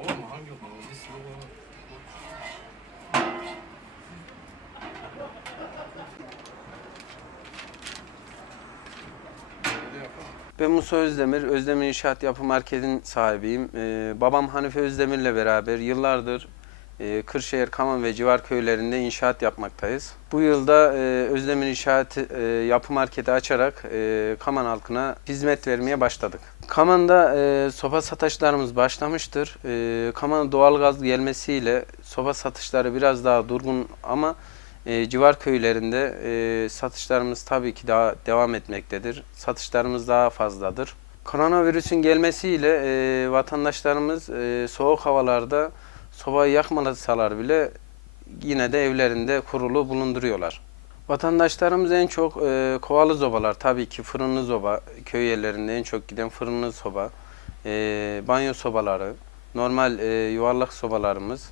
Oğlum hangi Moses logo? Ben Musa Özdemir, Özdemir İnşaat Yapı Merkezi'nin sahibiyim. Ee, babam Hanife Özdemir'le beraber yıllardır Kırşehir, Kaman ve civar köylerinde inşaat yapmaktayız. Bu yılda e, Özdemir İnşaat e, Yapı Market'i açarak e, Kaman halkına hizmet vermeye başladık. Kaman'da soba satışlarımız başlamıştır. Kaman'a doğalgaz gelmesiyle soba satışları biraz daha durgun ama civar köylerinde satışlarımız tabii ki daha devam etmektedir. Satışlarımız daha fazladır. Koronavirüsün gelmesiyle vatandaşlarımız soğuk havalarda sobayı yakmalasalar bile yine de evlerinde kurulu bulunduruyorlar. Vatandaşlarımız en çok e, kovalı zobalar, tabii ki fırınlı zoba, köy yerlerinde en çok giden fırınlı soba, e, banyo sobaları, normal e, yuvarlak sobalarımız,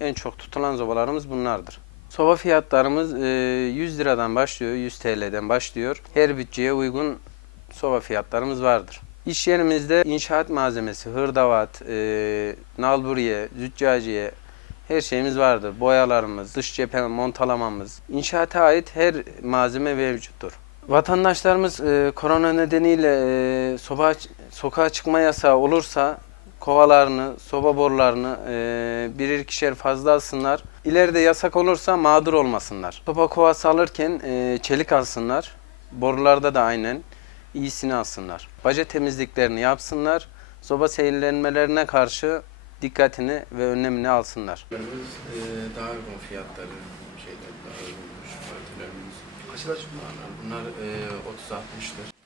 en çok tutulan sobalarımız bunlardır. Soba fiyatlarımız e, 100 liradan başlıyor, 100 TL'den başlıyor. Her bütçeye uygun soba fiyatlarımız vardır. İş yerimizde inşaat malzemesi, hırdavat, e, nalburiye, züccaciye her şeyimiz vardır. Boyalarımız, dış cephe montalamamız, inşaata ait her malzeme mevcuttur. Vatandaşlarımız e, korona nedeniyle e, soba, sokağa çıkma yasağı olursa kovalarını, soba borularını e, birer ikişer fazla alsınlar. İleride yasak olursa mağdur olmasınlar. Soba kovası alırken e, çelik alsınlar. Borularda da aynen iyisini alsınlar. Baca temizliklerini yapsınlar. Soba seyirlenmelerine karşı dikkatini ve önlemini alsınlar. daha uygun fiyatları şeyler daha uygunmuş partilerimiz. Çıkıyor? Bunlar 30-60'tır.